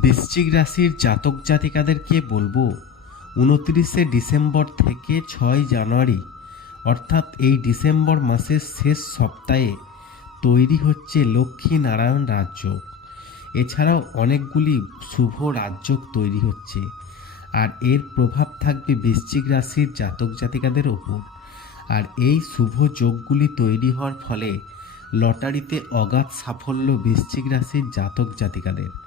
বৃশ্চিক রাশির জাতক জাতিকাদেরকে বলব? উনত্রিশে ডিসেম্বর থেকে ছয় জানুয়ারি, অর্থাৎ এই ডিসেম্বর মাসের শেষ সপ্তাহে তৈরি হচ্ছে লক্ষ্মী নারায়ণ রাজ্য এছাড়াও অনেকগুলি শুভ রাজ্য তৈরি হচ্ছে আর এর প্রভাব থাকবে বৃশ্চিক রাশির জাতক জাতিকাদের ওপর। আর এই শুভ যোগগুলি তৈরি হওয়ার ফলে লটারিতে অগাধ সাফল্য বৃশ্চিক রাশির জাতক জাতিকাদের।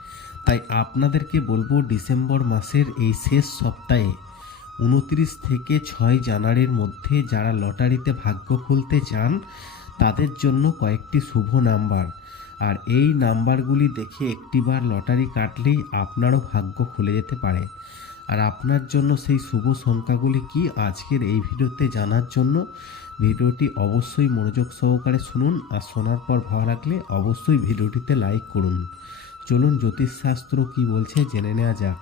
তাই আপনাদেরকে বলব ডিসেম্বর মাসের এই শেষ সপ্তাহে উনত্রিশ থেকে ছয় জানুয়ারির মধ্যে যারা লটারিতে ভাগ্য খুলতে চান, তাদের জন্য কয়েকটি শুভ নাম্বার। আর এই নাম্বারগুলি দেখে একটিবার লটারি কাটলেই আপনারও ভাগ্য খুলে যেতে পারে। আর আপনার জন্য সেই শুভ সংখ্যাগুলি কি আজকের এই ভিডিওতে জানার জন্য ভিডিওটি অবশ্যই মনোযোগ সহকারে শুনুন আর শোনার পর ভালো লাগলে অবশ্যই ভিডিওটিতে লাইক করুন। চলুন জ্যোতিষশাস্ত্র কি বলছে জেনে নেওয়া যাক।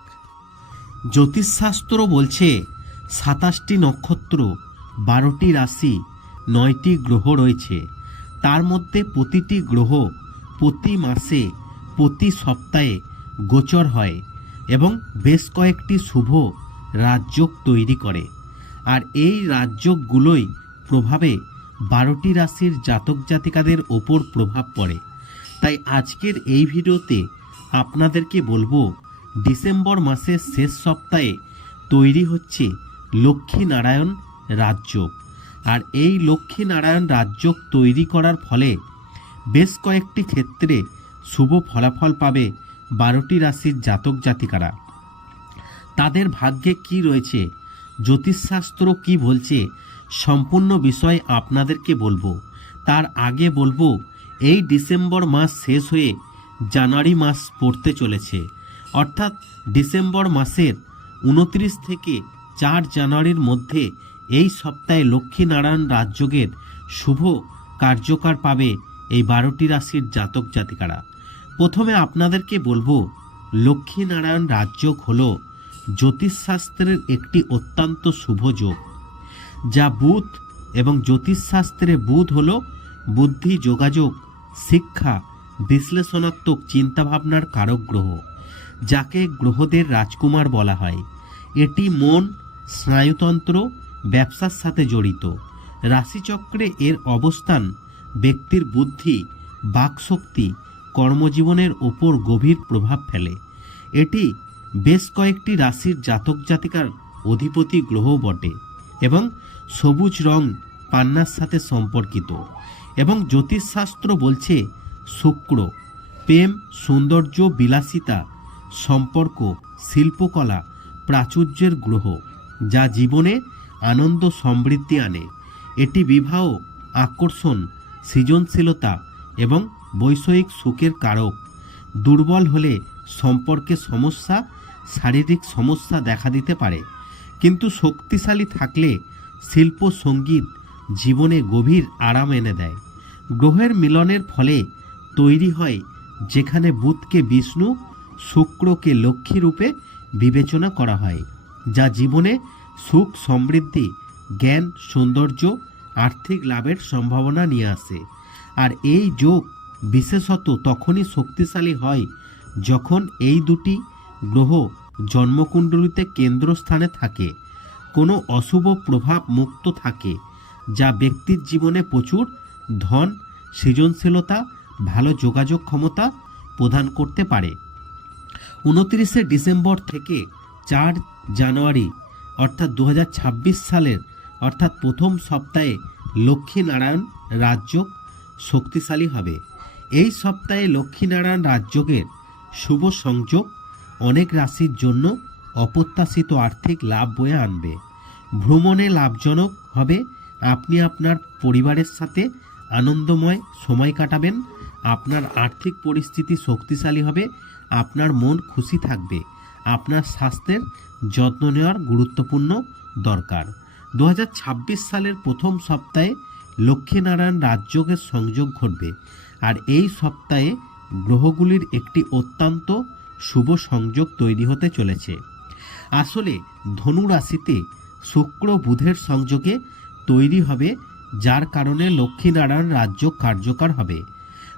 জ্যোতিষশাস্ত্র বলছে, সাতাশটি নক্ষত্র, বারোটি রাশি, নয়টি গ্রহ রয়েছে। তার মধ্যে প্রতিটি গ্রহ প্রতি মাসে, প্রতি সপ্তাহে গোচর হয় এবং বেশ কয়েকটি শুভ রাজযোগ তৈরি করে। আর এই রাজযোগগুলোই প্রভাবে বারোটি রাশির জাতক জাতিকাদের ওপর প্রভাব পড়ে। তাই আজকের এই ভিডিওতে আপনাদেরকে বলব, ডিসেম্বর মাসের শেষ সপ্তাহে তৈরি হচ্ছে লক্ষ্মী নারায়ণ রাজ্য আর এই লক্ষ্মী নারায়ণ রাজ্য তৈরি করার ফলে বেশ কয়েকটি ক্ষেত্রে শুভ ফলাফল পাবে বারোটি রাশির জাতক জাতিকারা। তাদের ভাগ্যে কি রয়েছে, জ্যোতিষশাস্ত্র কি বলছে, সম্পূর্ণ বিষয় আপনাদেরকে বলব। তার আগে বলব এই ডিসেম্বর মাস শেষ হয়ে জানুয়ারি মাস পড়তে চলেছে। অর্থাৎ ডিসেম্বর মাসের উনত্রিশ থেকে চার জানুয়ারির মধ্যে এই সপ্তাহে লক্ষ্মীনারায়ণ রাজযোগের শুভ কার্যকর পাবে এই বারোটি রাশির জাতক জাতিকারা। প্রথমে আপনাদেরকে বলব, লক্ষ্মীনারায়ণ রাজযোগ হল জ্যোতিষশাস্ত্রের একটি অত্যন্ত শুভ যোগ। যা বুধ এবং জ্যোতিষশাস্ত্রে বুধ হল বুদ্ধি, যোগাযোগ, শিক্ষা, বিশ্লেষণাত্মক চিন্তাভাবনার কারক গ্রহ যাকে গ্রহদের রাজকুমার বলা হয়। এটি মন, স্নায়ুতন্ত্র, ব্যবসার সাথে জড়িত। রাশিচক্রে এর অবস্থান ব্যক্তির বুদ্ধি, বাকশক্তি, কর্মজীবনের ওপর গভীর প্রভাব ফেলে। এটি বেশ কয়েকটি রাশির জাতক জাতিকার অধিপতি গ্রহ বটে এবং সবুজ রং পান্নার সাথে সম্পর্কিত। এবং জ্যোতিষশাস্ত্র বলছে, শুক্র, প্রেম, সৌন্দর্য, বিলাসিতা, সম্পর্ক, শিল্পকলা, প্রাচুর্যের গ্রহ, যা জীবনে আনন্দ সমৃদ্ধি আনে। এটি বিবাহ, আকর্ষণ, সৃজনশীলতা এবং বৈষয়িক সুখের কারক। দুর্বল হলে সম্পর্কে সমস্যা, শারীরিক সমস্যা দেখা দিতে পারে। কিন্তু শক্তিশালী থাকলে শিল্প, সংগীত জীবনে গভীর আরাম এনে দেয়। গ্রহের মিলনের ফলে তৈরি হয় যেখানে বুধকে বিষ্ণু, শুক্রকে লক্ষ্মী রূপে বিবেচনা করা হয়, যা জীবনে সুখ, সমৃদ্ধি, জ্ঞান, সৌন্দর্য, আর্থিক লাভের সম্ভাবনা নিয়ে আসে। আর এই যোগ বিশেষত তখনই শক্তিশালী হয় যখন এই দুটি গ্রহ জন্মকুণ্ডলিতে কেন্দ্রস্থানে থাকে, কোনো অশুভ প্রভাব মুক্ত থাকে, যা ব্যক্তির জীবনে প্রচুর ধন, সৃজনশীলতা, ভালো যোগাযোগ ক্ষমতা প্রদান করতে পারে। উনত্রিশে ডিসেম্বর থেকে চার জানুয়ারি, অর্থাৎ দু হাজার ছাব্বিশ সালের, অর্থাৎ প্রথম সপ্তাহে লক্ষ্মীনারায়ণ রাজযোগ শক্তিশালী হবে। এই সপ্তাহে লক্ষ্মীনারায়ণ রাজযোগের শুভ সংযোগ অনেক রাশির জন্য অপ্রত্যাশিত আর্থিক লাভ বয়ে আনবে। ভ্রমণে লাভজনক হবে। আপনি আপনার পরিবারের সাথে আনন্দময় সময় কাটাবেন, আপনার আর্থিক পরিস্থিতি শক্তিশালী হবে, আপনার মন খুশি থাকবে, আপনার স্বাস্থ্যের যত্ন নেওয়ার গুরুত্বপূর্ণ দরকার। দু হাজার ছাব্বিশ সালের প্রথম সপ্তাহে লক্ষ্মীনারায়ণ রাজযোগের সংযোগ ঘটবে, আর এই সপ্তাহে গ্রহগুলির একটি অত্যন্ত শুভ সংযোগ তৈরি হতে চলেছে। আসলে ধনু রাশিতে শুক্র বুধের সংযোগে তৈরি হবে যার কারণে লক্ষ্মীনারায়ণ রাজ্য কার্যকর হবে।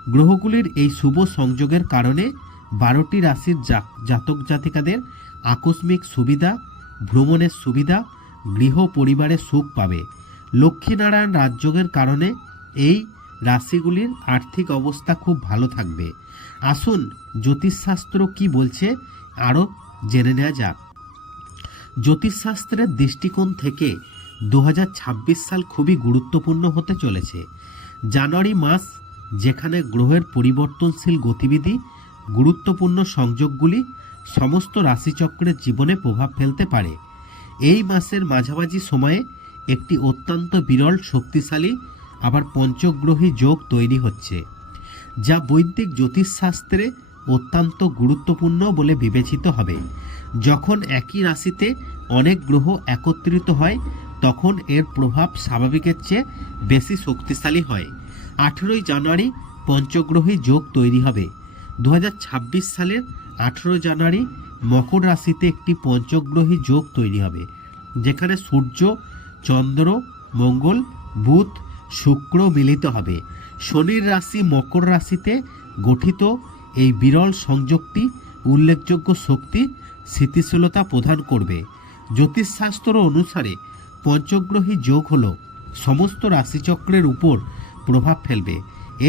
গ্রহগুলির এই শুভ সংযোগের কারণে বারোটি রাশির জাতক জাতিকাদের আকস্মিক সুবিধা, ভ্রমণের সুবিধা, গৃহ পরিবারে সুখ পাবে। লক্ষ্মীনারায়ণ রাজযোগের কারণে এই রাশিগুলির আর্থিক অবস্থা খুব ভালো থাকবে। আসুন জ্যোতিষশাস্ত্র কি বলছে আরও জেনে নেওয়া যাক। জ্যোতিষশাস্ত্রের দৃষ্টিকোণ থেকে দু হাজার ছাব্বিশ সাল খুবই গুরুত্বপূর্ণ হতে চলেছে। জানুয়ারি মাস, যেখানে গ্রহের পরিবর্তনশীল গতিবিধি, গুরুত্বপূর্ণ সংযোগগুলি, সমস্ত রাশিচক্রের জীবনে প্রভাব ফেলতে পারে। এই মাসের মাঝামাঝি সময়ে একটি অত্যন্ত বিরল শক্তিশালী, আবার পঞ্চগ্রহী যোগ তৈরি হচ্ছে, যা বৈদিক জ্যোতিষশাস্ত্রে অত্যন্ত গুরুত্বপূর্ণ বলে বিবেচিত হবে। যখন একই রাশিতে অনেক গ্রহ একত্রিত হয় তখন এর প্রভাব স্বাভাবিকের চেয়ে বেশি শক্তিশালী হয়। আঠেরোই জানুয়ারি পঞ্চগ্রহী যোগ তৈরি হবে। দু হাজার ছাব্বিশ সালের আঠেরো জানুয়ারি মকর রাশিতে একটি পঞ্চগ্রহী যোগ তৈরি হবে, যেখানে সূর্য, চন্দ্র, মঙ্গল, বুধ, শুক্র মিলিত হবে। শনির রাশি মকর রাশিতে গঠিত এই বিরল সংযোগটি উল্লেখযোগ্য শক্তি স্থিতিশীলতা প্রদান করবে। জ্যোতিষশাস্ত্র অনুসারে পঞ্চগ্রহী যোগ হল সমস্ত রাশিচক্রের উপর প্রভাব ফেলবে।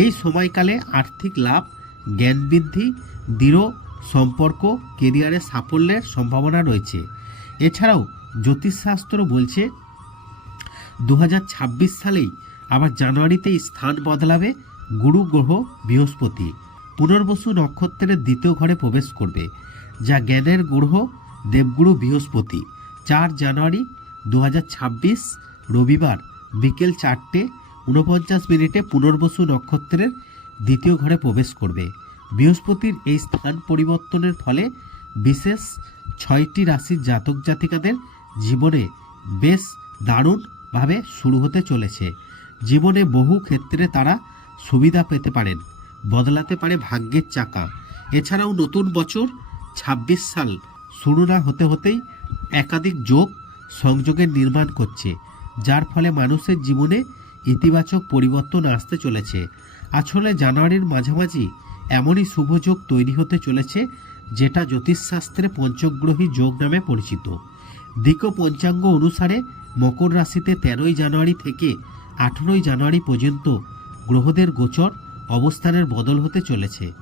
এই সময়কালে আর্থিক লাভ, জ্ঞান বৃদ্ধি, দৃঢ় সম্পর্ক, কেরিয়ারে সাফল্যের সম্ভাবনা রয়েছে। এছাড়াও জ্যোতিষশাস্ত্র বলছে দু হাজার ছাব্বিশ সালেই আবার জানুয়ারিতেই স্থান বদলাবে গুরু গ্রহ বৃহস্পতি। পুনর্বসু নক্ষত্রের দ্বিতীয় ঘরে প্রবেশ করবে, যা জ্ঞানের গ্রহ দেবগুরু বৃহস্পতি। চার জানুয়ারি দু হাজার ছাব্বিশ রবিবার বিকেল চারটে উনপঞ্চাশ মিনিটে পুনর্বসু নক্ষত্রের দ্বিতীয় ঘরে প্রবেশ করবে। বৃহস্পতির এই স্থান পরিবর্তনের ফলে বিশেষ ছয়টি রাশির জাতক জাতিকাদের জীবনে বেশ দারুণভাবে শুরু হতে চলেছে। জীবনে বহু ক্ষেত্রে তারা সুবিধা পেতে পারেন, বদলাতে পারে ভাগ্যের চাকা। এছাড়াও নতুন বছর ২৬ সাল শুরু না হতে হতেই একাধিক যোগ সংযোগের নির্মাণ করছে, যার ফলে মানুষের জীবনে ইতিবাচক পরিবর্তন আসতে চলেছে। আসলে জানুয়ারির মাঝামাঝি এমনই শুভ যোগ তৈরি হতে চলেছে, যেটা জ্যোতিষশাস্ত্রে পঞ্চগ্রহী যোগ নামে পরিচিত। দিক পঞ্চাঙ্গ অনুসারে মকর রাশিতে তেরোই জানুয়ারি থেকে আঠেরোই জানুয়ারি পর্যন্ত গ্রহদের গোচর অবস্থানের বদল হতে চলেছে।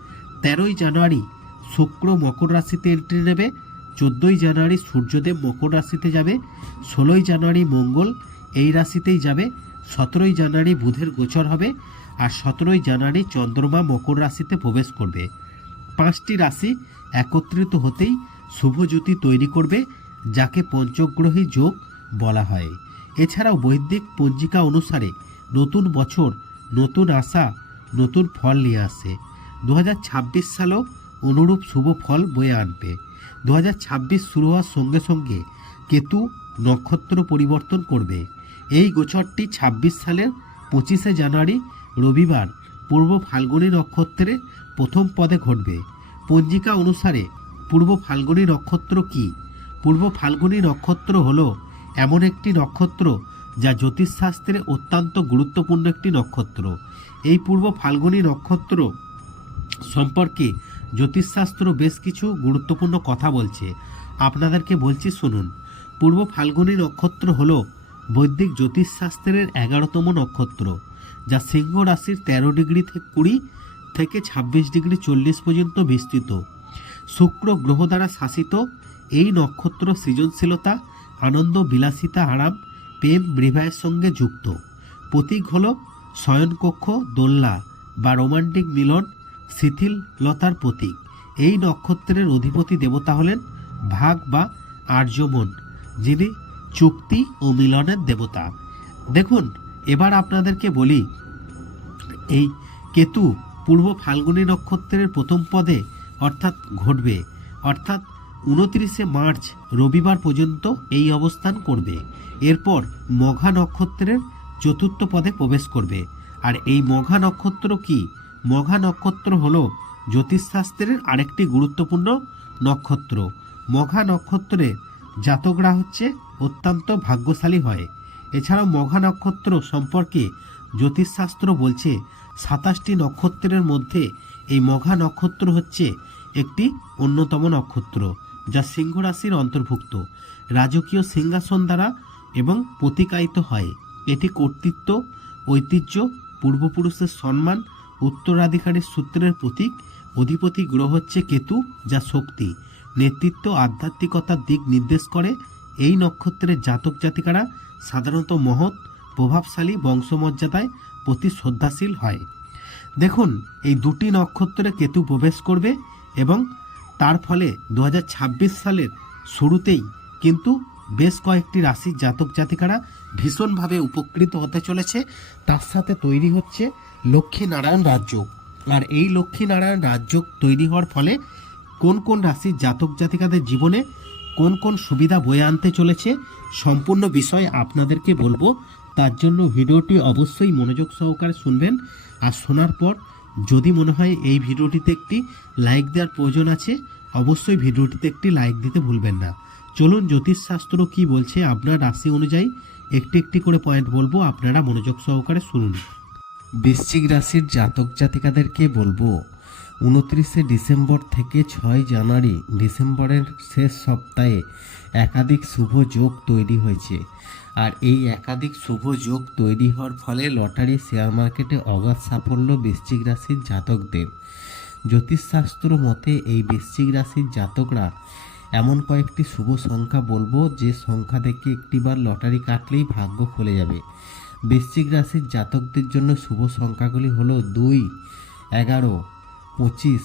তেরোই জানুয়ারি শুক্র মকর রাশিতে এন্ট্রি নেবে চোদ্দোই জানুয়ারি সূর্যদেব মকর রাশিতে যাবে, ষোলোই জানুয়ারি মঙ্গল, এই রাশিতেই যাবে, সতেরোই জানুয়ারি বুধের গোচর হবে আর সতেরোই জানুয়ারি চন্দ্রমা মকর রাশিতে প্রবেশ করবে। পাঁচটি রাশি একত্রিত হতেই শুভজ্যোতি তৈরি করবে, যাকে পঞ্চগ্রহী যোগ বলা হয়। এছাড়াও বৈদিক পঞ্জিকা অনুসারে নতুন বছর, নতুন আশা, নতুন ফল নিয়ে আসে। দু হাজার ছাব্বিশ সালও অনুরূপ শুভ ফল বয়ে আনবে। দু হাজার ছাব্বিশ শুরু হওয়ার সঙ্গে সঙ্গে কেতু নক্ষত্র পরিবর্তন করবে। এই গোচরটি ২৬ সালের পঁচিশে জানুয়ারি রবিবার পূর্ব ফাল্গুনী নক্ষত্রে প্রথম পদে ঘটবে। পঞ্জিকা অনুসারে পূর্ব ফাল্গুনী নক্ষত্র কি? পূর্ব ফাল্গুনী নক্ষত্র হল এমন একটি নক্ষত্র যা জ্যোতিষশাস্ত্রে অত্যন্ত গুরুত্বপূর্ণ একটি নক্ষত্র। এই পূর্ব ফাল্গুনী নক্ষত্র সম্পর্কে জ্যোতিষশাস্ত্র বেশ কিছু গুরুত্বপূর্ণ কথা বলছে। আপনাদেরকে বলছি, শুনুন। পূর্ব ফাল্গুনী নক্ষত্র হল বৈদিক জ্যোতিষশাস্ত্রের এগারোতম নক্ষত্র, যা সিংহ রাশির তেরো ডিগ্রি থেকে কুড়ি থেকে ছাব্বিশ ডিগ্রি চল্লিশ পর্যন্ত বিস্তৃত। শুক্র গ্রহ দ্বারা শাসিত এই নক্ষত্র সৃজনশীলতা, আনন্দ, বিলাসিতা, আরাম, প্রেম, বিবাহের সঙ্গে যুক্ত। প্রতীক হল শয়নকক্ষ দোল্লা বা রোমান্টিক মিলন শিথিলতার প্রতীক। এই নক্ষত্রের অধিপতি দেবতা হলেন ভাগ বা আর্যমন যিনি চুক্তি ও মিলনের দেবতা। দেখুন, এবার আপনাদেরকে বলি, এই কেতু পূর্ব ফাল্গুনী নক্ষত্রের প্রথম পদে অর্থাৎ ঘটবে, অর্থাৎ উনত্রিশে মার্চ রবিবার পর্যন্ত এই অবস্থান করবে। এরপর মঘা নক্ষত্রের চতুর্থ পদে প্রবেশ করবে। আর এই মঘা নক্ষত্র কি? মঘা নক্ষত্র হল জ্যোতিষশাস্ত্রের আরেকটি গুরুত্বপূর্ণ নক্ষত্র। মঘা নক্ষত্রে জাতকরা হচ্ছে অত্যন্ত ভাগ্যশালী হয়। এছাড়াও মঘা নক্ষত্র সম্পর্কে জ্যোতিষশাস্ত্র বলছে সাতাশটি নক্ষত্রের মধ্যে এই মঘা নক্ষত্র হচ্ছে একটি অন্যতম নক্ষত্র, যা সিংহ রাশির অন্তর্ভুক্ত, রাজকীয় সিংহাসন দ্বারা এবং প্রতিকায়িত হয়। এটি কর্তৃত্ব, ঐতিহ্য, পূর্বপুরুষের সম্মান উত্তরাধিকারীর সূত্রের প্রতীক, অধিপতি গ্রহ হচ্ছে কেতু, যা শক্তি। নেতৃত্ব আধ্যাত্মিকতার দিক নির্দেশ করে। এই নক্ষত্রের জাতক জাতিকারা সাধারণত মহৎ, প্রভাবশালী বংশমর্যাদায় প্রতি শ্রদ্ধাশীল হয়। দেখুন, এই দুটি নক্ষত্রে কেতু প্রবেশ করবে এবং তার ফলে দু হাজার ছাব্বিশ সালের শুরুতেই কিন্তু বেশ কয়েকটি রাশির জাতক জাতিকারা ভীষণভাবে উপকৃত হতে চলেছে। তার সাথে তৈরি হচ্ছে লক্ষ্মীনারায়ণ রাজ্য। আর এই লক্ষ্মীনারায়ণ রাজ্য তৈরি হওয়ার ফলে কোন কোন রাশির জাতক জাতিকাদের জীবনে কোন কোন সুবিধা বয়ে আনতে চলেছে সম্পূর্ণ বিষয় আপনাদেরকে বলব। তার জন্য ভিডিওটি অবশ্যই মনোযোগ সহকারে শুনবেন। আর শোনার পর যদি মনে হয় এই ভিডিওটিতে একটি লাইক দেওয়ার প্রয়োজন আছে, অবশ্যই ভিডিওটিতে একটি লাইক দিতে ভুলবেন না। চলুন জ্যোতিষশাস্ত্র কি বলছে আপনার রাশি অনুযায়ী? একটি একটি করে পয়েন্ট বলব, আপনারা মনোযোগ সহকারে শুনুন। বৃশ্চিক রাশির জাতক জাতিকাদেরকে বলব, উনত্রিশে ডিসেম্বর থেকে ছয় জানুয়ারি ডিসেম্বরের শেষ সপ্তাহে একাধিক শুভ যোগ তৈরি হয়েছে। আর এই একাধিক শুভ যোগ তৈরি হওয়ার ফলে লটারি শেয়ার মার্কেটে অগাধ সাফল্য বৃশ্চিক রাশির জাতকদের। জ্যোতিষশাস্ত্র মতে এই বৃশ্চিক রাশির জাতকরা এমন কয়েকটি শুভ সংখ্যা বলব, যে সংখ্যা দেখে একটিবার লটারি কাটলেই ভাগ্য খুলে যাবে। বৃশ্চিক রাশির জাতকদের জন্য শুভ সংখ্যাগুলি হলো দুই, এগারো, পঁচিশ,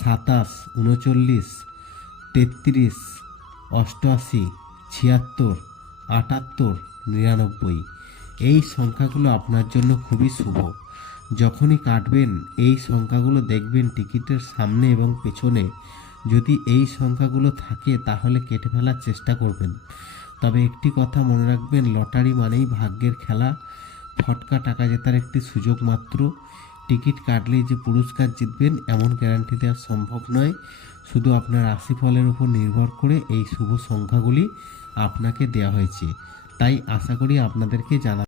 সাতাশ, উনচল্লিশ, তেত্রিশ, অষ্টআশি, ছিয়াত্তর, আটাত্তর, নিরানব্বই। এই সংখ্যাগুলো আপনার জন্য খুবই শুভ। যখনই কাটবেন, এই সংখ্যাগুলো দেখবেন টিকিটের সামনে এবং পেছনে যদি এই সংখ্যাগুলো থাকে, তাহলে কেটে ফেলার চেষ্টা করবেন। তবে একটি কথা মনে রাখবেন, লটারি মানেই ভাগ্যের খেলা। ফটকা টাকা জেতার একটি সুযোগ মাত্র। টিকিট কাটলেই যে পুরস্কার জিতবেন, এমন গ্যারান্টি দেওয়া সম্ভব নয়। শুধু আপনার রাশিফলের উপর নির্ভর করে এই শুভ সংখ্যাগুলি আপনাকে দেওয়া হয়েছে। তাই আশা করি আপনাদেরকে জানা